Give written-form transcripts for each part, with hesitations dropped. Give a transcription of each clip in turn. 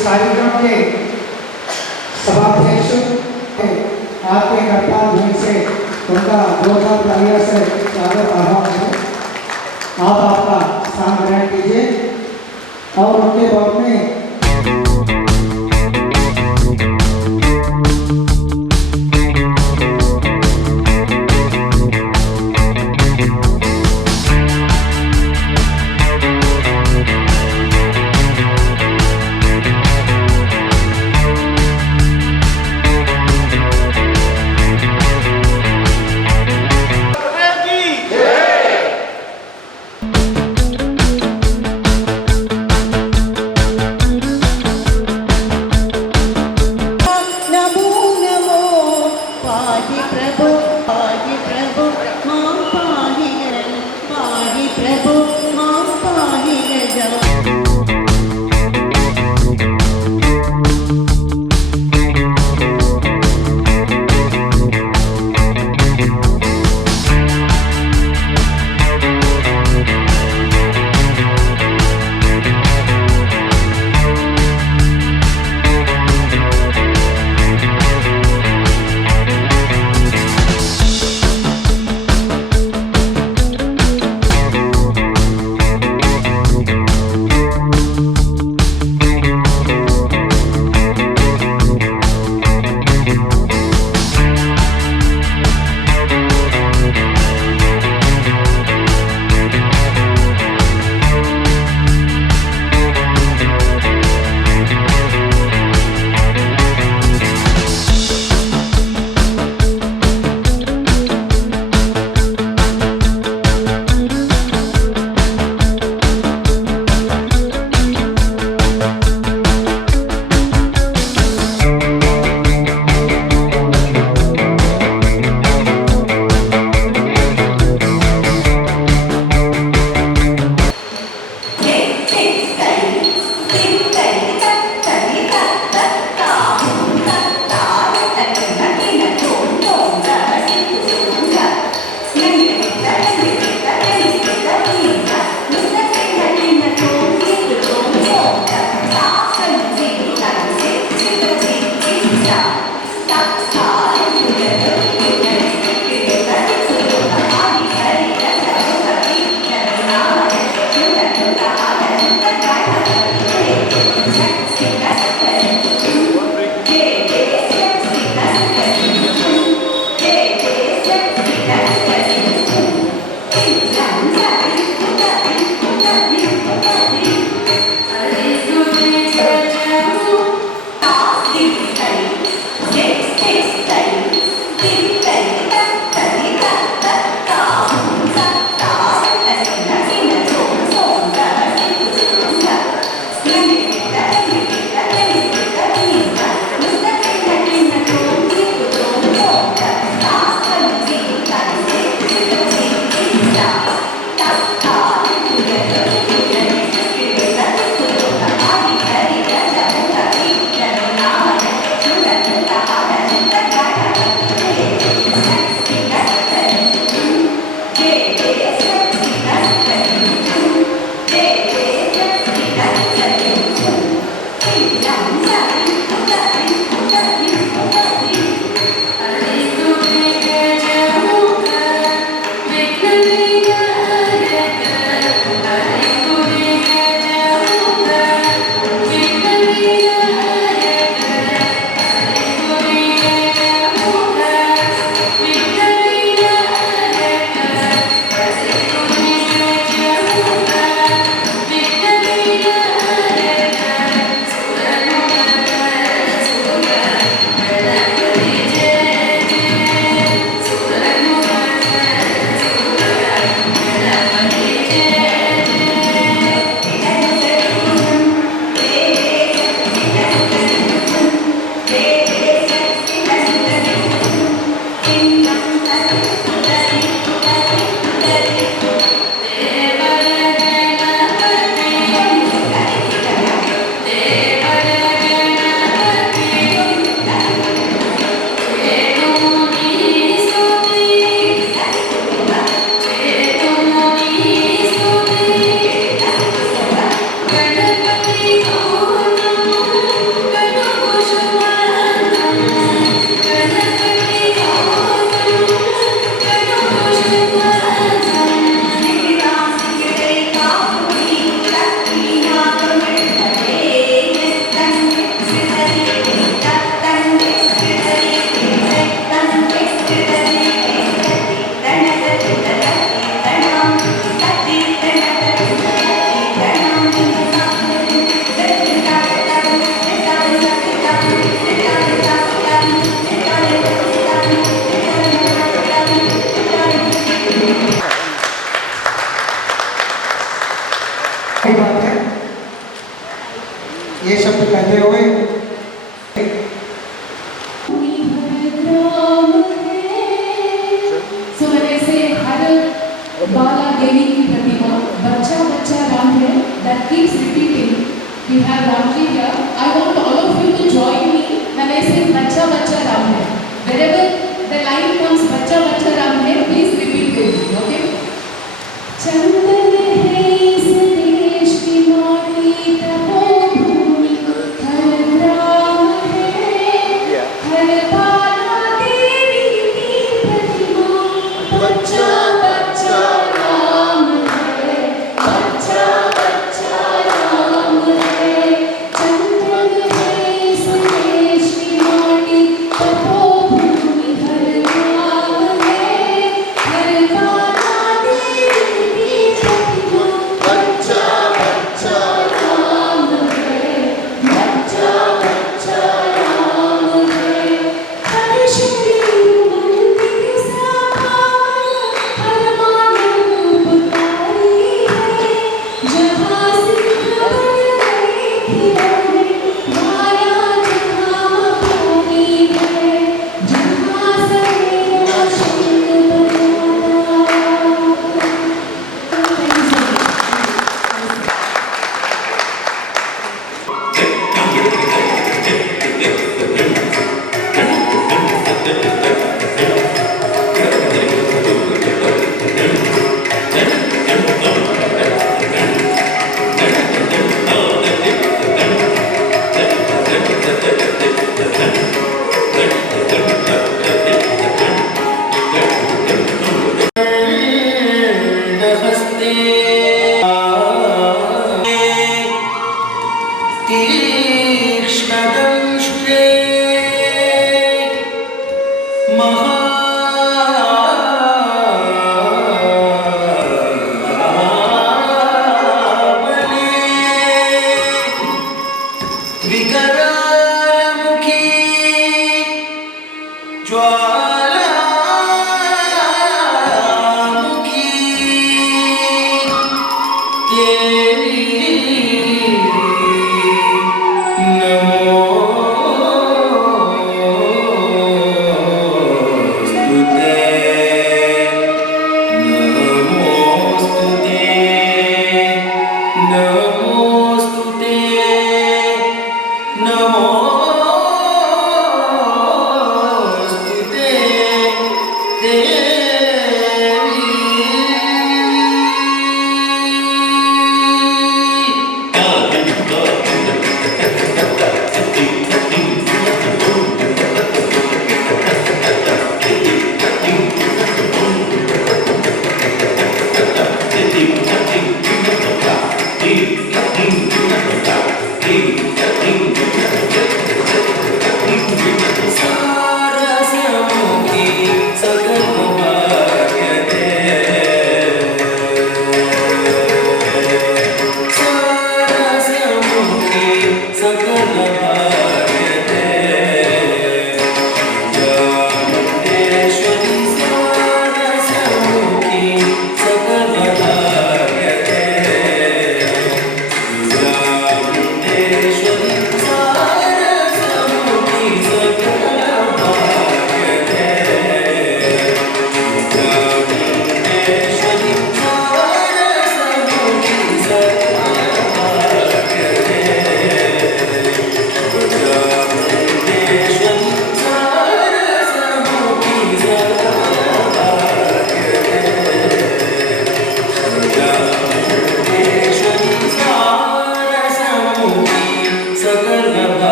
इस कार्यक्रम के सभाध्यक्ष आपके करतार भूमि से उनका जोरदार तालियों से स्वागत आह्वान है। आप आपका स्थान ग्रहण कीजिए और उनके बाद में देवी की प्रतिमा बच्चा बच्चा राम है that keeps repeating. We have Ramji here. I want all of you to join me when I say बच्चा बच्चा राम है. Wherever the line comes बच्चा बच्चा राम है, please repeat it. Okay? चंदन है इस देश की माटी तपोभूमि हर ग्राम है हर बाला देवी की प्रतिमा बच्चा बच्चा राम है बच्चा बच्चा राम है चंदन है इस देश की माटी तपोभूमि हर ग्राम है हर बाला देवी की प्रतिमा बच्चा बच्चा राम है बच्चा बच्चा राम है हर शरीर मंदिर साकार हर मानव उपकारी है जहाँ सिंह बन गए खिलौने माया जहाँ भूमि है जहाँ सवेरा शंख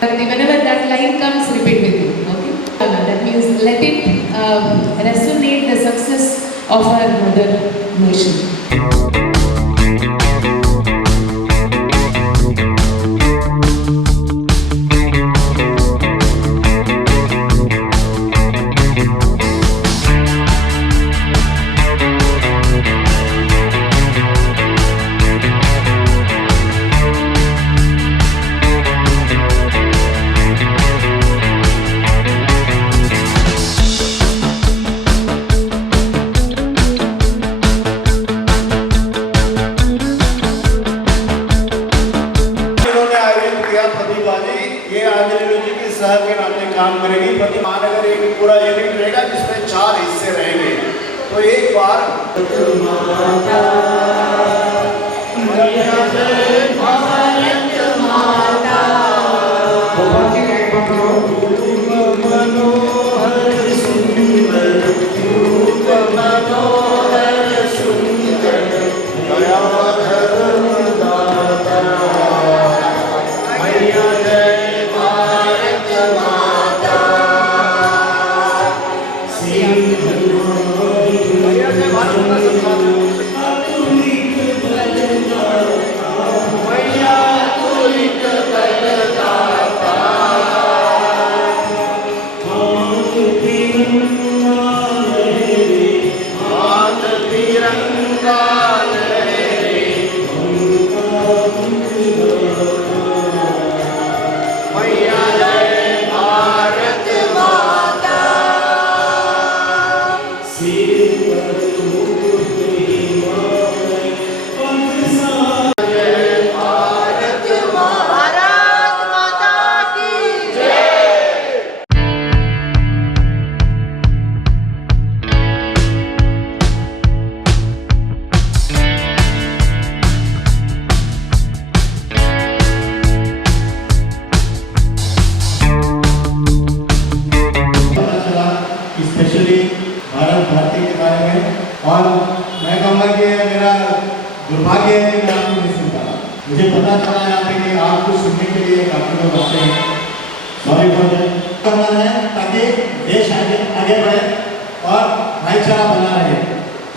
Whenever that line comes, repeat with me. Okay? That means let it resonate the success of our mother nation. इन्होंने आयोजित किया प्रतिभाजी, ये आंजलिलो जी की सह के नाते काम करेगी। प्रति महानगर एक पूरा यूनिट रहेगा जिसमें 4 हिस्से रहेंगे। तो एक बार गोपाल जी एक बार करो। स्पेशली भारत भारती के बारे में, और मैं कहूँगा कि ये मेरा दुर्भाग्य है कि मैं आपको नहीं सुनता। मुझे पता चला यहाँ पे कि आपको सुनने के लिए काफी लोग आते हैं। Sorry for that. करना है ताकि देश आगे आगे बढ़े और भाईचारा बना रहे।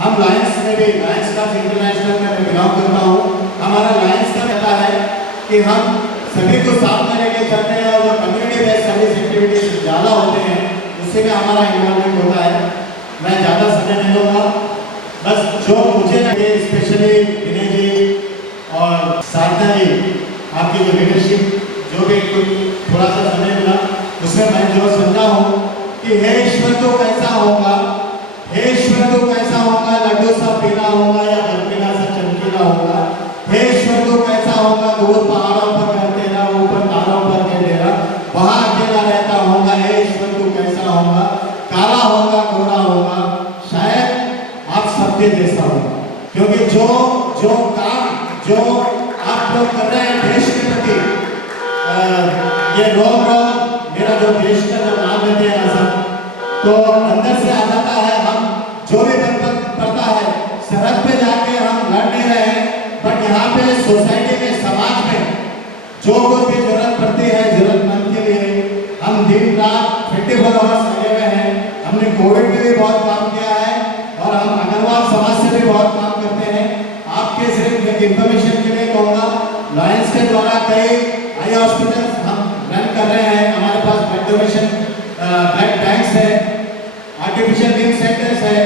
हम लायंस में भी, लायंस क्लब इंटरनेशनल में मैं बिलोंग करता हूँ। हमारा लायंस का कहता है कि हम सभी को साथ में लेके चलते हैं और जो कम्युनिटी बेस्ड सर्विस एक्टिविटीज ज़्यादा होते हैं उससे में हमारा इन्वॉल्वमेंट होता है। मैं ज़्यादा समय नहीं लूँगा, बस जो मुझे लगे स्पेशली विनय जी और साधना जी, आपकी जो लीडरशिप, जो भी थोड़ा सा समय मिला उसमें मैं जो समझा हूँ कि हे ईश्वर तो कैसा होगा, हे ईश्वर तो कैसा होगा, लड्डू सा पीला होगा या बर्फीला सा चमकीला होगा। हे ईश्वर तो कैसा होगा, दूर पहाड़ों पर कर तेरा, ऊपर तारों पर कर तेरा, वहाँ अकेला रहता होगा। हे ईश्वर तो कैसा होगा, काला होगा, गोरा होगा, शायद आप सबके जैसा होगा। क्योंकि जो काम जो आप लोग कर रहे हैं देश के प्रति, ये रोम मेरा जो देश का जो नाम लेते हैं ना सब, तो अंदर से आ जाता है। हम जो भी पड़ता है सरहद पे जाके हम लड़ नहीं रहे हैं, बट यहाँ पे सोसाइटी में, समाज में जो कुछ भी जरूरत पड़ती है जरूरतमंद के लिए, हम दिन रात 24 आवर्स लगे हुए हैं। हमने कोविड में भी बहुत काम किया है और हम अग्रवाल समाज से भी बहुत काम करते हैं। आपके सिर्फ एक इंफॉर्मेशन के लिए कहूँगा, लायंस के द्वारा कई आई हॉस्पिटल हम रन कर रहे हैं। हमारे पास ब्लड डोनेशन ब्लड बैंक्स है, आर्टिफिशियल लिम्ब सेंटर्स है,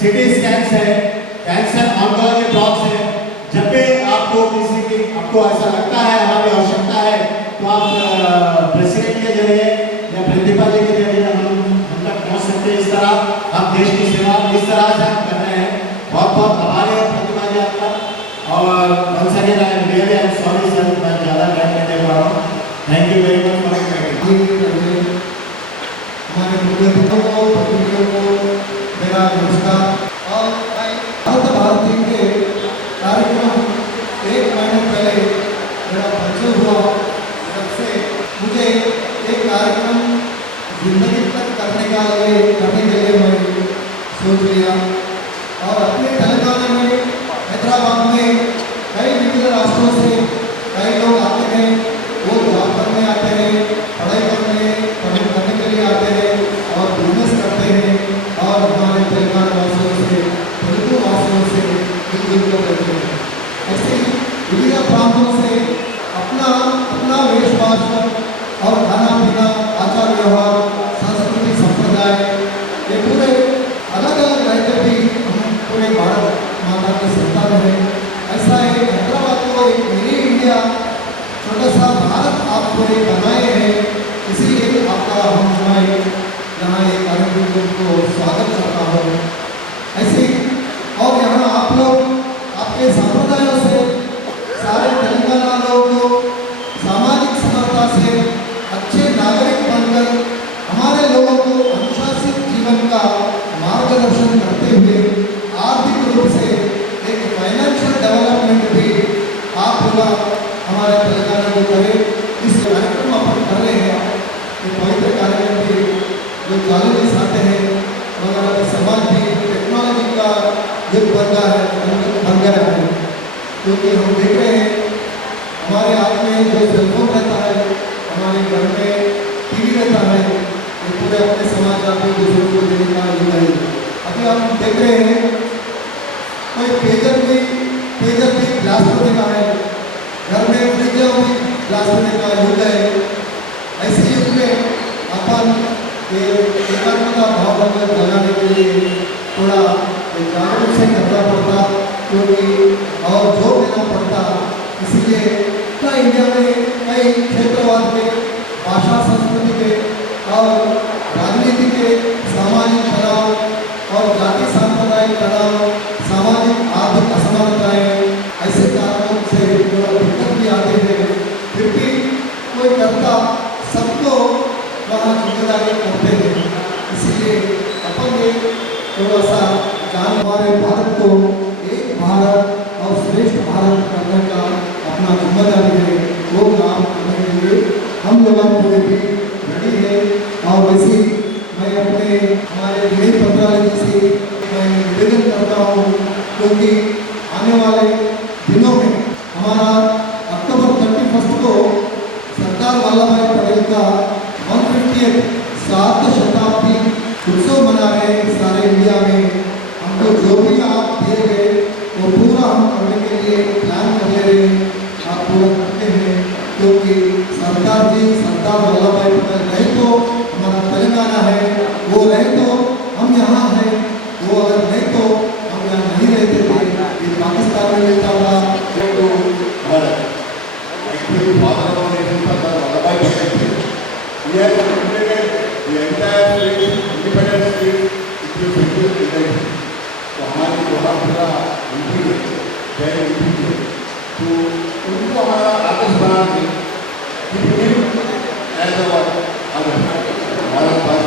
सिटी स्कैन्स है, कैंसर ऑन्कोलॉजी ब्लॉक्स है। जब भी आपको किसी की आपको ऐसा लगता है हमारी आवश्यकता है तो आप प्रेसिडेंट के जरिए या प्रिंसिपल जी के जरिए हम तक पहुँच सकते हैं। इस तरह हम देश की सेवा इस तरह से हम कर रहे हैं। बहुत बहुत आभार है प्रतिभा जी आपका। और once again I am really sorry sir, मैं ज़्यादा टाइम नहीं दे पा रहा हूँ। Thank you very much for inviting. हमारे मुख्यमंत्रियों को, प्रतिनिधियों को मेरा नमस्कार। और भारत भारती के कार्यक्रम 1 महीने पहले मेरा परिचय हुआ, तब से मुझे एक कार्यक्रम जिंदगी तक करने के लिए मैं सोच लिया। और अपने तेलंगाना में, हैदराबाद में कई विभिन्न राष्ट्रों से कई लोग आते हैं, वो जॉब करने आते हैं। आपने बनाए हैं, इसीलिए आपका हम यहाँ एक कार्यक्रम को स्वागत करता हूँ। ऐसे और यहाँ आप लोग आपके संप्रदायों से सारे तेलंगाना लोगों को सामाजिक समरता से अच्छे नागरिक बनकर हमारे लोगों को अनुशासित जीवन का मार्गदर्शन करते हुए आर्थिक रूप से एक फाइनेंशियल डेवलपमेंट भी आप लोग हमारे तेलंगाना को करें। इस कार्यक्रम अपन कर रहे हैं, ये पवित्र कार्यक्रम भी जो कॉलेजेस आते हैं मगर समाज भी टेक्नोलॉजी का युग बन गया है, क्योंकि हम देख रहे हैं हमारे हाथ में जो सेलफोन रहता है, हमारे घर में टीवी रहता है, ये पूरे अपने समाचार को दूसरों को देने का युग है। अभी हम देख रहे हैं कोई पेजर भी ग्लास में देना है, घर में फ्रिज भी ग्लास में देना युग है। ऐसे युग में अपन एकात्मता भाव जगाने के लिए थोड़ा जागरूक से करना पड़ता, क्योंकि और जोर देना पड़ता। इसलिए इंडिया में कई क्षेत्रवाद के, भाषा संस्कृति के और राजनीति के सामाजिक तनाव और जाति सांप्रदायिक तनाव, सामाजिक आर्थिक असमानताएं, ऐसे कारणों से दिक्कत भी आते हैं। फिर भी कोई करता सबको वहाँ जिम्मेदारी करते हैं। इसलिए अपन ये थोड़ा सा जान हमारे भारत को एक भारत और श्रेष्ठ भारत करने का अपना जिम्मेदारी है, वो काम करने के लिए हम लोग पूरे भी रेडी है। और वैसे मैं अपने हमारे गृह मंत्रालय से मैं निवेदन करता हूँ, क्योंकि आने वाले दिनों में हमारा अक्टूबर 31 को सरदार वल्लभ भाई पटेल का 150th 7th शताब्दी उत्सव मना रहे हैं सारे इंडिया में। हमको जो भी आप दिए गए वो पूरा हम करने के लिए प्लान कर ले रहे हैं, आप पूरा करते हैं, क्योंकि सरदार वल्लभ भाई पटेल रहे तो हमारा तेलंगाना है, वो रहे तो हम यहाँ हैं, वो अगर नहीं तो हम यहाँ नहीं रहते थे, ये पाकिस्तान में रहता था। तो हमारी जो पूरा तो उनको हमारा आदर्श बनाने Bharat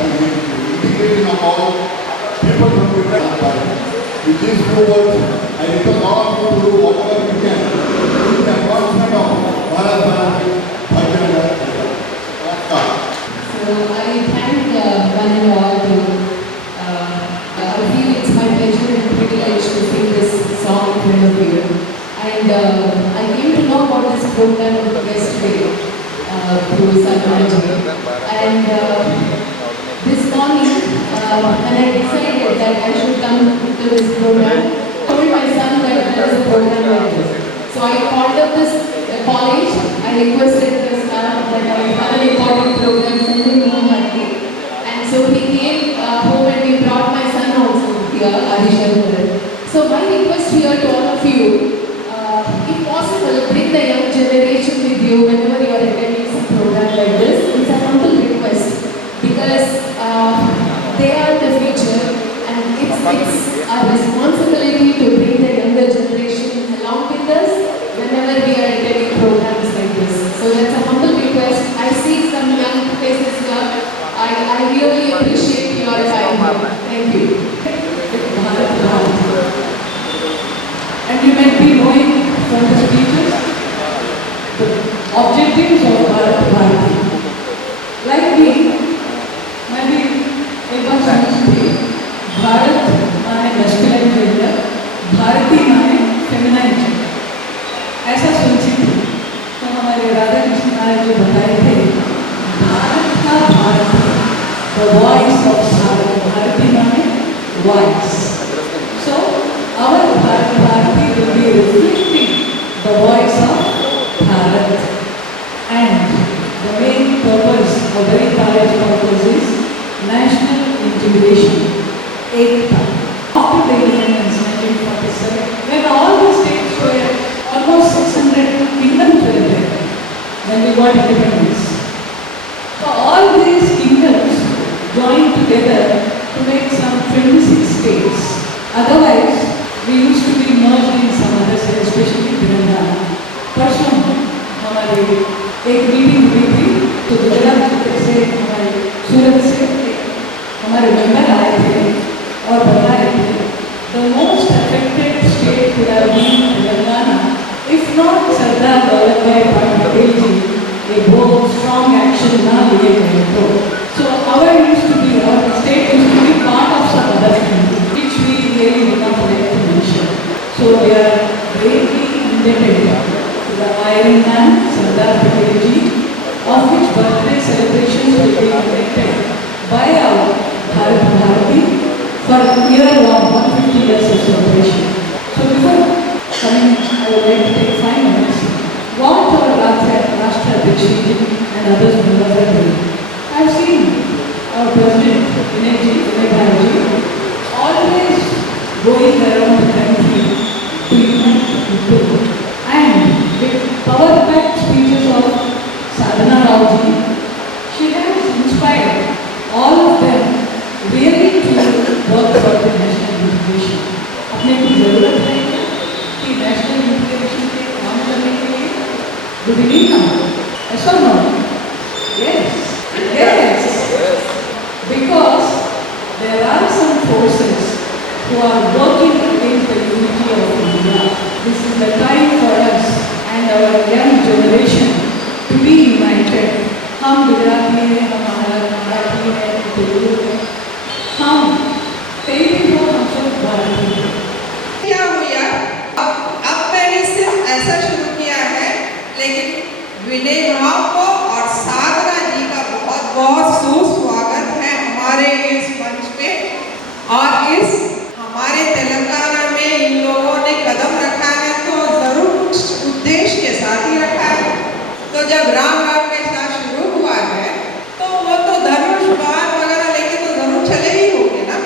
integration of all people from different parties with these two words I request all of you to do whatever you can in the advancement of Bharat Bharatiya Janata. So I thank one and all to I feel it's my pleasure and privilege to sing this song in front of you. And I came to know about this program yesterday through Sarvanaji. And this morning, when I decided that I should come to this program, I told my son that there is a program like this. So I called up this college, I requested the staff that I have an important program, send him home early. And so he came home and we brought my son also here, Adishankar. So my request here to all of you, if possible, bring the young generation with you whenever you are attending some program like this. It's a humble request because they are the future, and it's our responsibility to bring the younger generation along with us whenever we are attending programs like this. So that's a humble request. I see some young faces here. I really appreciate your time here. Thank you. And you might be knowing from the speeches the objectives of Bharat Bharati. Like me, मैं भी एक बार समझी थी, भारत माने masculine gender, Bharti माने feminine gender, ऐसा सोची थी। तो हमारे राधा कृष्ण महाराज जो बताए थे, भारत का Bharat, the voice of Bharat, Bharti माने voice. So our Bharat Bharati will be reflecting the voice of Bharat, and the main purpose, a very large purpose, is national integration, Ekta. After the independence, 1947, when all the states were almost 600 kingdoms were there, when we got independence. So all these kingdoms joined together to make some 26 states. Otherwise, we used to be merged in some other states, especially Telangana. परसों हमारे एक meeting हुई थी तो गुजरात से हमारे सूरत से हमारे मेंबर आए थे और बताए थे the most affected state could have been Telangana if not Sardar Vallabhbhai Patel ji a bold strong action ना लिए गए तो. So our used to be our state used to be part of some other country which we really would not like to mention. So we are greatly indebted to the Iron Man Sardar Patel ji, of which birthday celebrations will be conducted by our Bharat Bharati for year long 150 years of celebration. So before coming, I would like to take 5 minutes. What our Rashtra Dikshit and others members are doing. I have seen our President Vinay Banerjee always going around the country to unite people. And with power-packed speeches of Sadhana Raoji, she has inspired all of them really to work for the national unification. अपने की जरूरत है कि national unification के काम करने के लिए do we need now? Yes or no? Yes. Yes. Because there are some forces who are working against the unity of India. This is the time for us and our young generation to be united. हम गुजराती हैं, हम मराठी हैं, तेलुगु हैं, हम तेलुगु हो, हम सब भारतीय हैं. क्या हुआ अब मैंने सिर्फ ऐसा शुरू किया है, लेकिन विनय भाव को और साधना जी का बहुत बहुत सुस्वागत है हमारे इस मंच पे. और इस हमारे तेलंगाना में इन लोगों ने कदम रखा है तो जरूर कुछ उद्देश्य के साथ ही रखा है. तो जब राम राम के साथ शुरू हुआ है तो वो तो धनुष बाण वगैरह लेके तो जरूर चले ही होंगे ना,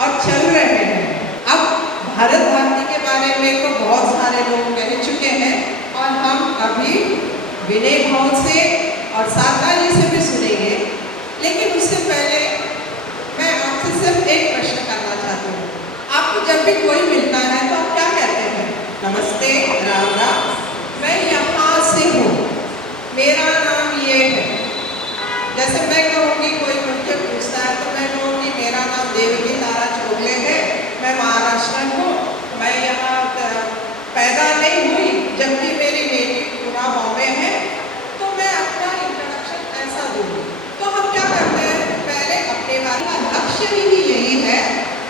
और चल रहे हैं. अब भारत भारती के बारे में तो बहुत सारे लोग कह चुके हैं और हम अभी विनय भाव से और साधना जी से भी सुनेंगे. लेकिन उससे पहले मैं आपसे सिर्फ एक प्रश्न करना चाहती हूँ. आपको जब भी कोई मिलता है तो आप क्या कहते हैं? नमस्ते, राम राम, मैं यहाँ से हूँ, मेरा नाम ये है. जैसे मैं कहूँगी, कोई मुझसे पूछता है तो मैं कहूँगी मेरा नाम देवकी तारा चोगले है, मैं महाराष्ट्र हूँ, मैं यहाँ पैदा नहीं हुई जबकि मेरी बेटी पूरा बॉम्बे है. तो मैं अपना इंट्रोडक्शन ऐसा दूँगी. तो हम क्या करते हैं, पहले अपने बारे का लक्ष्य ही यही है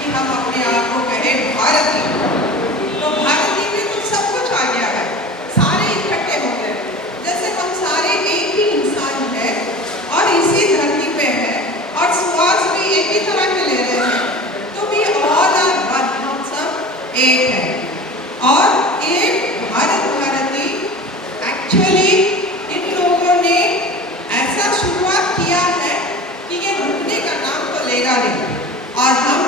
कि हम अपने आप को कहें भारतीय. तो भारतीय में तो सब कुछ आ गया है, सारे इकट्ठे हो गए. जैसे हम सारे एक ही इंसान हैं और इसी धरती पे हैं और श्वास भी एक ही तरह के ले रहे हैं. तो भी ऑल आर वन, हम सब एक हैं. और एक भारत भारती एक्चुअली इन लोगों ने ऐसा शुरुआत किया है कि ये रुकने का नाम तो लेगा नहीं, और हम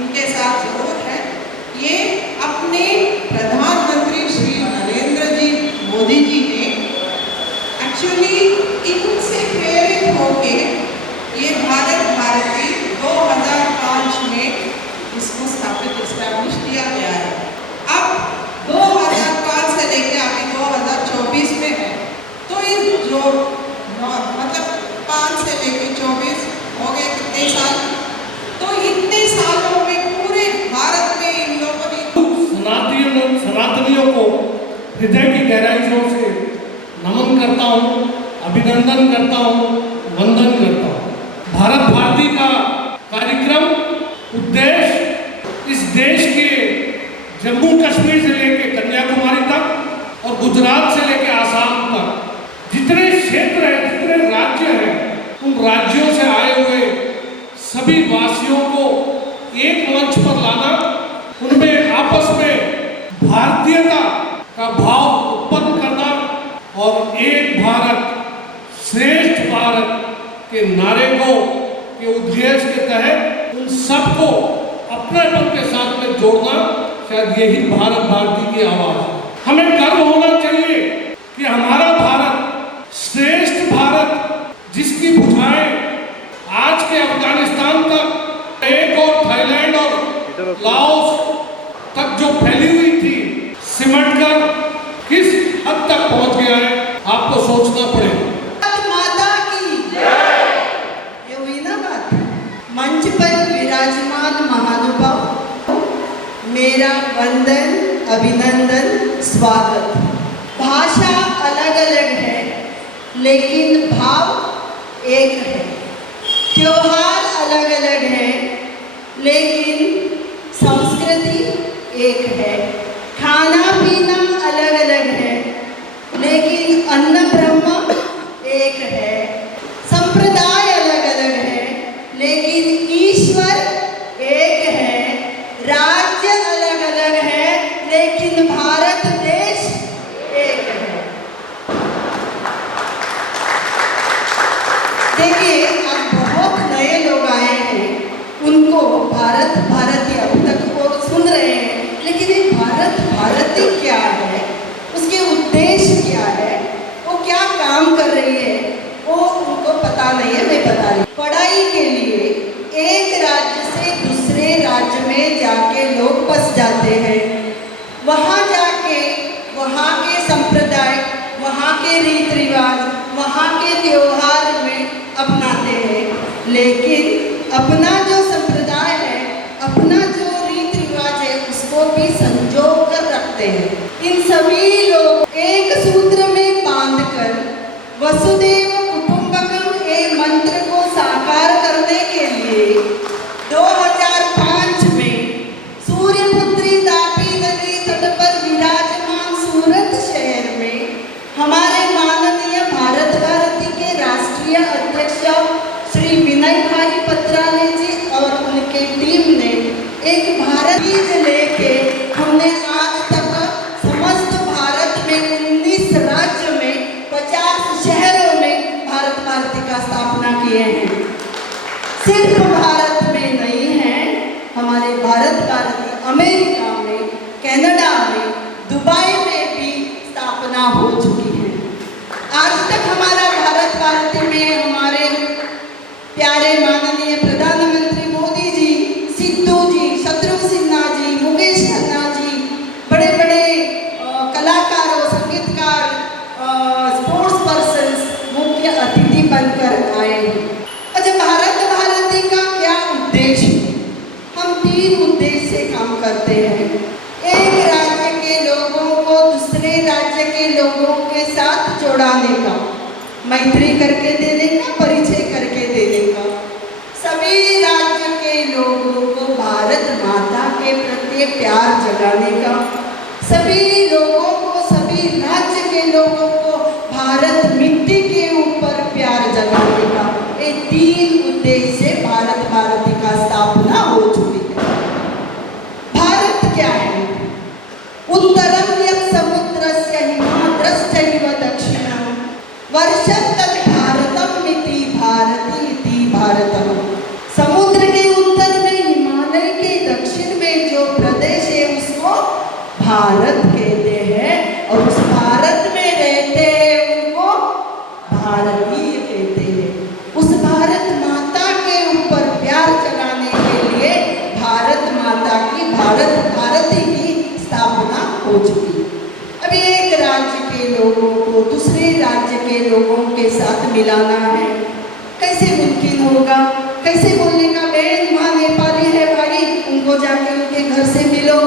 इनके साथ जरूर हैं. ये अपने प्रधानमंत्री श्री नरेंद्र जी मोदी जी ने एक्चुअली इनसे प्रेरित होके ये भारत भारती 2005 में इसको स्थापित इस्टेब्लिश किया गया है. अब 2005 से लेके अभी 2024 में है. तो इस जो मतलब 5 से लेके 24 हो गए कितने साल. तो इतने सालों में पूरे भारत में इन लोगों ने सनातनियों को हृदय की गहराइयों से नमन करता हूँ, अभिनंदन करता हूँ, वंदन करता हूँ. भारत भारती का कार्यक्रम उद्देश्य इस देश के जम्मू कश्मीर से लेकर कन्याकुमारी तक और गुजरात से लेकर आसाम तक जितने क्षेत्र हैं, जितने राज्य हैं, उन राज्यों से आए हुए सभी वासियों को एक मंच पर लाना, उनमें आपस में भारतीयता का भाव उत्पन्न करना और एक भारत श्रेष्ठ भारत के नारे को के उद्देश्य के तहत उन सबको अपनेपन के साथ में जोड़ना, शायद यही भारत भारती की आवाज है. हमें गर्व होना चाहिए कि हमारा भारत श्रेष्ठ जिसकी बुझाएं आज के अफगानिस्तान तक, एक और थाईलैंड और लाओस तक जो फैली हुई थी, सिमट कर किस हद तक पहुंच गया है, आपको सोचना पड़ेगा। माता की ये हुई ना बात। मंच पर विराजमान महानुभाव, मेरा वंदन, अभिनंदन, स्वागत। भाषा अलग अलग है लेकिन भाव एक है। त्योहार अलग अलग है लेकिन संस्कृति एक है। खाना पीना अलग अलग है लेकिन अन्न ब्रह्म एक है। संप्रदाय अलग अलग है लेकिन ईश्वर एक है। राज्य अलग अलग है लेकिन भारत देश एक है। देखिए, अब बहुत नए लोग आए हैं, उनको भारत भारती अब तक वो सुन रहे हैं, लेकिन ये भारत भारती क्या है, उसके उद्देश्य क्या है, वो क्या काम कर रही है, वो उनको पता नहीं है। मैं बता रही, पढ़ाई के लिए एक राज्य से दूसरे राज्य में जाके लोग बस जाते हैं। वहाँ जाके वहाँ के संप्रदाय, वहाँ के रीति रिवाज, वहाँ के त्योहार में अपनाते हैं, लेकिन अपना जो संप्रदाय है, अपना जो रीति रिवाज है, उसको भी संजो कर रखते हैं। इन सभी लोग एक सूत्र में बांधकर वसुदेव कुटुंबकम ए मंत्र को साकार करने के लिए 2005 में सूर्यपुत्री तापी नदी तट पर विराजमान सूरत शहर में हमारे माननीय भारत भारती के राष्ट्रीय अध्यक्ष श्री विनय भाई पत्राले जी और उनके टीम ने एक भारत बीज लेके हमने आज तक समस्त भारत में 19 राज्य में 50 शहरों में भारत भारती का स्थापना किए हैं। सिर्फ भारत में नहीं है, हमारे भारत भारती अमेरिका में, कनाडा में, दुबई में भी स्थापना हो चुकी है। आज तक हमारा भारत भारती में हमारे प्यारे माननीय प्रधानमंत्री मोदी जी, सिद्धू जी, शत्रुघ्न सिन्हा जी, मुकेश खन्ना जी, बड़े बड़े कलाकारों, संगीतकार, स्पोर्ट्स पर्सन्स मुख्य अतिथि बनकर आए हैं। अच्छा, भारत भारती का क्या उद्देश्य? हम 3 उद्देश्य से काम करते हैं। एक राज्य के लोगों को दूसरे राज्य के लोगों के साथ जोड़ाने का, मैत्री करके देने का, परिचय करके देने का, सभी राज्य के लोगों को भारत माता के प्रति प्यार जगाने का, सभी लोगों को, सभी राज्य के लोगों को भारत मिट्टी के ऊपर प्यार जगाने का, ये 3 उद्देश्य से भारत भारती का स्थापना हो चुकी है। भारत क्या है? उत्तरम यत् समुद्रस्य हिमाद्रश्चैव दक्षिणं वर्षं तत् भारतम् इति भारती इति भारतम्। समुद्र के उत्तर में, हिमालय के दक्षिण में जो प्रदेश है उसको भारत कहते हैं, और उस भारत में रहते हैं उनको भारतीय कहते हैं। उस भारत माता के ऊपर प्यार जगाने के लिए भारत माता की, भारत भारती की स्थापना हो चुकी है। अभी एक राज्य के लोगों को दूसरे राज्य के लोगों के साथ मिलाना है, कैसे मुमकिन होगा? कैसे बोलने का, बहन माँ नेपाली है भाई, उनको जाके उनके घर से मिलो,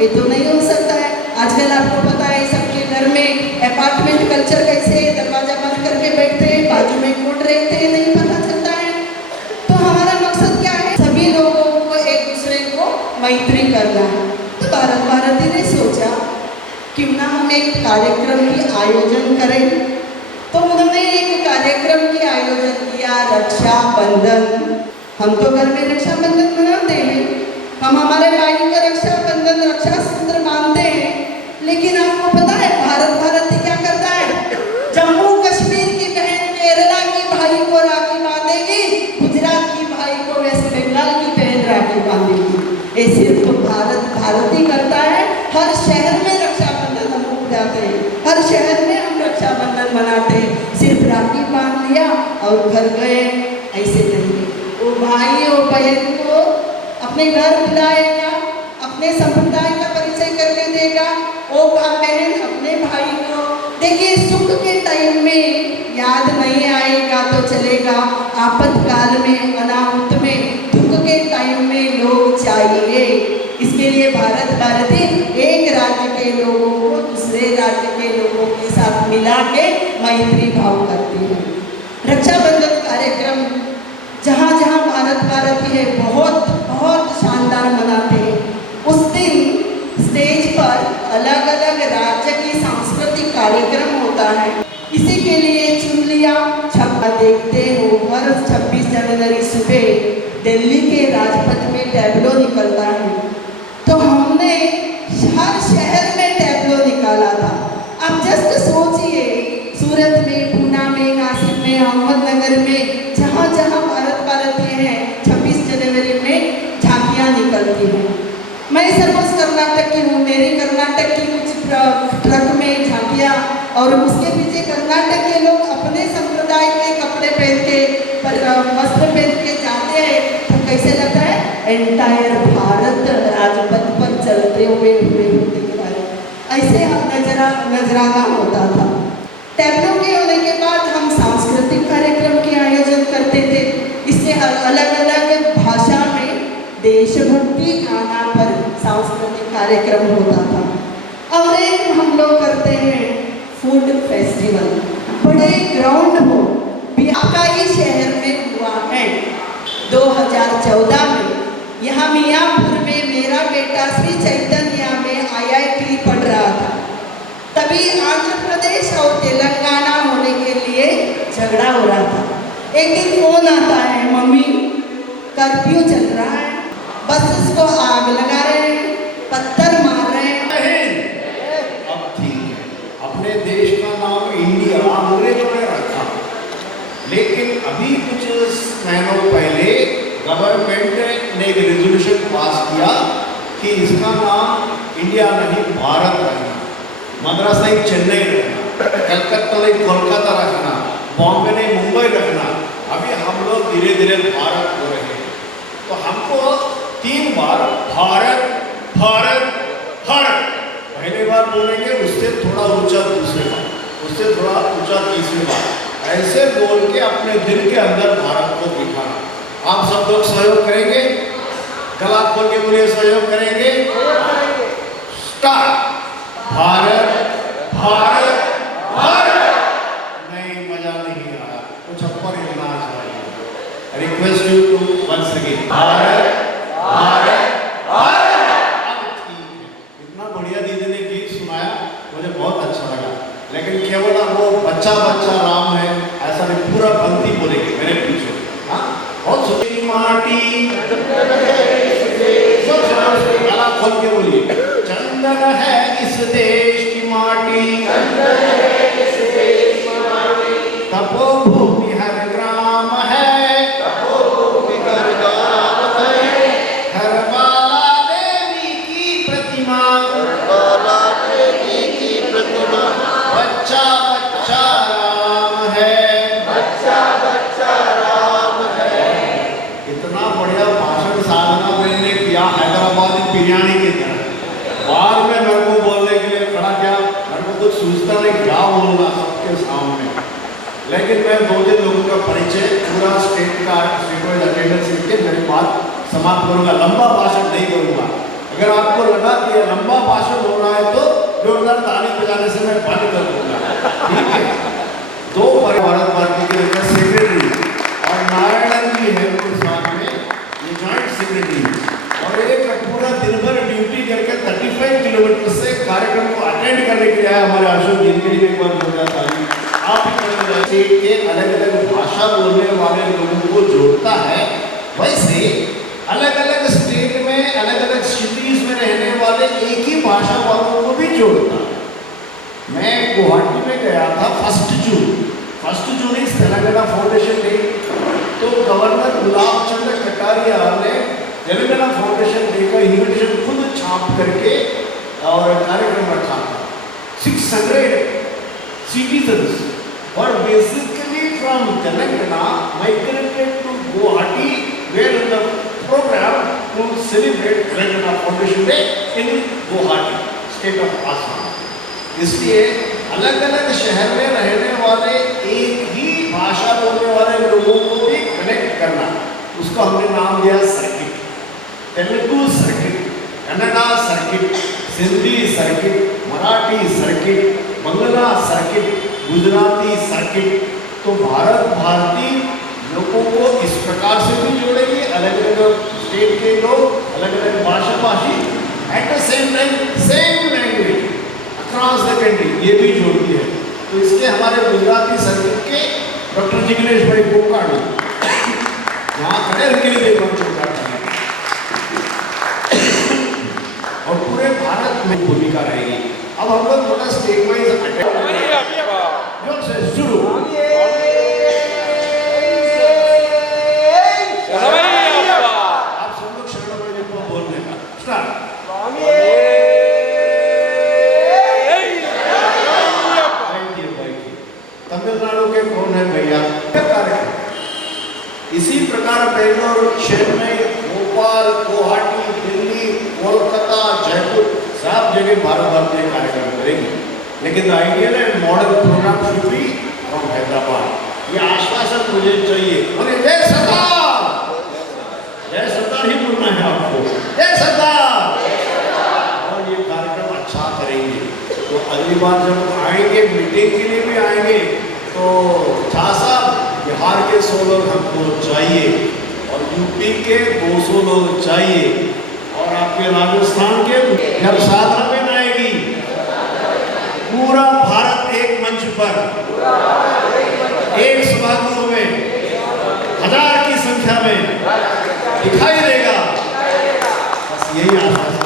ये तो नहीं हो सकता है। आजकल आपको पता है सबके घर में अपार्टमेंट कल्चर कैसे, दरवाजा बंद करके बैठते हैं, बाजू में कोट रहते हैं, नहीं पता चलता है। तो हमारा मकसद क्या है? सभी लोगों को एक दूसरे को मैत्री करना है। तो भारत भारती ने सोचा क्यों ना हम एक कार्यक्रम की आयोजन करें। तो उन्होंने एक कार्यक्रम की आयोजन किया, रक्षाबंधन। हम तो घर में रक्षाबंधन मनाते हैं, हम हमारे भाई का रक्षाबंधन, रक्षा सूत्र बांधते हैं, लेकिन आपको पता है भारत भारती क्या करता है? जम्मू कश्मीर की बहन केरला की भाई को राखी बांधेगी, गुजरात की भाई को वेस्ट बंगाल की बहन राखी बांधेगी। ये सिर्फ भारत भारती करता है। हर शहर में रक्षाबंधन हम जाते हैं, हर शहर में हम रक्षाबंधन मनाते हैं। सिर्फ राखी बांध लिया और घर गए, ऐसे नहीं। वो भाई और बहन को अपने घर बुलाएगा, अपने संप्रदाय का परिचय करके देगा। वो बहन अपने भाई को, देखिए सुख के टाइम में याद नहीं आएगा तो चलेगा, आपातकाल में, अनाहुत में, दुख के टाइम में लोग चाहिए। इसके लिए भारती एक राज्य के लोगों को दूसरे राज्य के लोगों के साथ मिला के मैत्री भाव करती है। रक्षाबंधन कार्यक्रम जहाँ जहाँ भारती है बहुत बहुत शानदार मनाते हैं। उस दिन स्टेज पर अलग अलग राज्य की सांस्कृतिक कार्यक्रम होता है। इसी के लिए चुनलिया छक्का देखते हो, हर 26 जनवरी सुबह दिल्ली के राजपथ में टैब्लो निकलता है। तो हमने हर शहर में टैब्लो निकाला था। अब जस्ट सोचिए, सूरत में, पूना में, नासिक में, अहमदनगर में, जहाँ जहाँ भारतीय हैं 26 जनवरी में झांकियाँ निकलती हैं। मैं सर्वोस कर्नाटक की हूँ, मेरे कर्नाटक की कुछ ट्रक में झांकियाँ, और उसके पीछे कर्नाटक के लोग अपने संप्रदाय के कपड़े पहन के, वस्त्र पहन के जाते हैं। तो कैसे लगता है एंटायर भारत राजपथ पर चलते हुए दिख रहा है। ऐसे नजराना होता था। टैब्लो के होने के बाद हम सांस्कृतिक कार्यक्रम के आयोजन करते थे। इससे अलग अलग भाषा में देशभक्ति गाना पर सांस्कृतिक कार्यक्रम होता था। और एक हम लोग करते हैं फूड फेस्टिवल, बड़े ग्राउंड हो, आपका ही शहर में हुआ है 2014 में। यहाँ मियाँपुर में मेरा बेटा श्री चैतन्य में IIT पढ़ रहा था। तभी आंध्र प्रदेश और तेलंगाना होने के लिए झगड़ा हो रहा था। एक दिन फोन आता है, मम्मी कर्फ्यू चल रहा है, बस को आग लगा रहे हैं, पत्थर मार रहे हैं। अब ठीक है, अपने देश का नाम इंडिया अंग्रेजों ने रखा, लेकिन अभी कुछ महीनों पहले गवर्नमेंट ने एक रेजोल्यूशन पास किया कि इसका नाम इंडिया नहीं भारत रखना, मद्रास नहीं चेन्नई रखना, कलकत्ता नहीं कोलकाता रखना, बॉम्बे नहीं मुंबई रखना। अभी हम लोग धीरे धीरे भारत हो रहे हैं। तो हमको 3 बार भारत भारत भारत पहली बार बोलेंगे, उससे थोड़ा ऊंचा दूसरी बार, उससे थोड़ा ऊंचा तीसरी बार, ऐसे बोल के अपने दिल के अंदर भारत को बिठाना। आप सब लोग सहयोग करेंगे? गला खोल के बोलिए, सहयोग करेंगे। स्टार्ट। भारत भारत भारत। नहीं, मजा नहीं आ रहा, कुछ ऊपर हिलना चाहिए। Request you to once again Bharat Bharat Bharat. इतना बढ़िया दीदी ने गीत सुनाया, मुझे बहुत अच्छा लगा। लेकिन केवल वो बच्चा बच्चा राम है ऐसा नहीं, पूरा पंक्ति बोलेंगे मेरे पीछे। हाँ, बहुत सुंदर माटी, गला खोल के बोलिए, चंदन है इस देश की माटी, तपोभूमि हर ग्राम है, हरवाला देवी की प्रतिमा, बच्चा बच्चा राम है, इतना बढ़िया भाषण साधना बहन ने किया, हैदराबादी बिरयानी की तरह। बाद में मेरे को बोलने के लिए खड़ा किया, मेरे को कुछ सूझता नहीं क्या बोलूँगा सबके सामने। लेकिन मैं 2-3 लोगों का परिचय, पूरा स्टेट का अटेंडेंस लेके मेरी बात समाप्त करूँगा। लंबा भाषण नहीं करूँगा। अगर आपको लगा कि लंबा भाषण हो रहा है तो जोरदार ताली बजाने से मैं बंद कर दूँगा, ठीक है। 2 भारत पार्टी के सेक्रेटरी और नारायण जी है उनके साथ में, ये जॉइंट सेक्रेटरी, और एक पूरा दिन भर ड्यूटी करके 35 किलोमीटर से कार्यक्रम को अटेंड करने के लिए आया हमारे अशोक जी के लिए एक बार जोरदार ताली। आप स्टेट के अलग अलग भाषा बोलने वाले लोगों को जोड़ता है, वैसे अलग अलग स्टेट में अलग अलग सिटीज में रहने वाले एक ही भाषा वालों को भी जोड़ता है। मैं गुवाहाटी में गया था 1 जून इस तेलंगाना फाउंडेशन डे, तो गवर्नर गुलाब चंद्र कटारिया ने तेलंगाना फाउंडेशन डे का इन्विटेशन खुद छाप करके और कार्यक्रम रखा था। 600 citizens were basically from Telangana migrated to Guwahati, where the program to celebrate Telangana Foundation Day in Guwahati, state of Assam. इसलिए अलग अलग शहर में रहने वाले एक ही भाषा बोलने वाले लोगों को भी कनेक्ट करना, उसको हमने नाम दिया circuit. Telugu circuit, Kannada circuit, Sindhi circuit, Marathi circuit, Bangla circuit, Gujarati circuit. तो भारत भारती लोगों को इस प्रकार से भी जोड़ेगी, अलग अलग स्टेट के लोग, अलग अलग भाषा भाषी, at the same time same language across the country, ये भी जोड़ती है। तो इसके हमारे गुजराती सर्किट के डॉक्टर जिग्नेश भाई कोकाड़ू यहाँ खड़े उनके लिए और पूरे भारत में भूमिका रहेगी। अब हम लोग थोड़ा स्टेट वाइज जोर से शुरू। आप सब लोग शरण में जब बोलने का स्टार्ट। तमिलनाडु के कौन है भैया? इसी प्रकार बेंगलोर, चेन्नई, भोपाल, गुवाहाटी, दिल्ली, कोलकाता, जयपुर सब जगह भारत भारतीय कार्यक्रम करेंगे। लेकिन ideal and model programme should be from Hyderabad. ये आश्वासन मुझे चाहिए। और जय सरदार, जय सरदार ही बोलना है आपको, जय सरदार। और ये कार्यक्रम अच्छा करेंगे तो अगली बार जब आएंगे मीटिंग के लिए भी आएंगे तो झा साहब बिहार के 100 लोग हमको चाहिए और यूपी के 200 लोग चाहिए और आपके राजस्थान के जब साधना में आएगी पूरा भारत एक मंच पर एक सभागृह में 1000 की संख्या में दिखाई देगा। बस यही आशा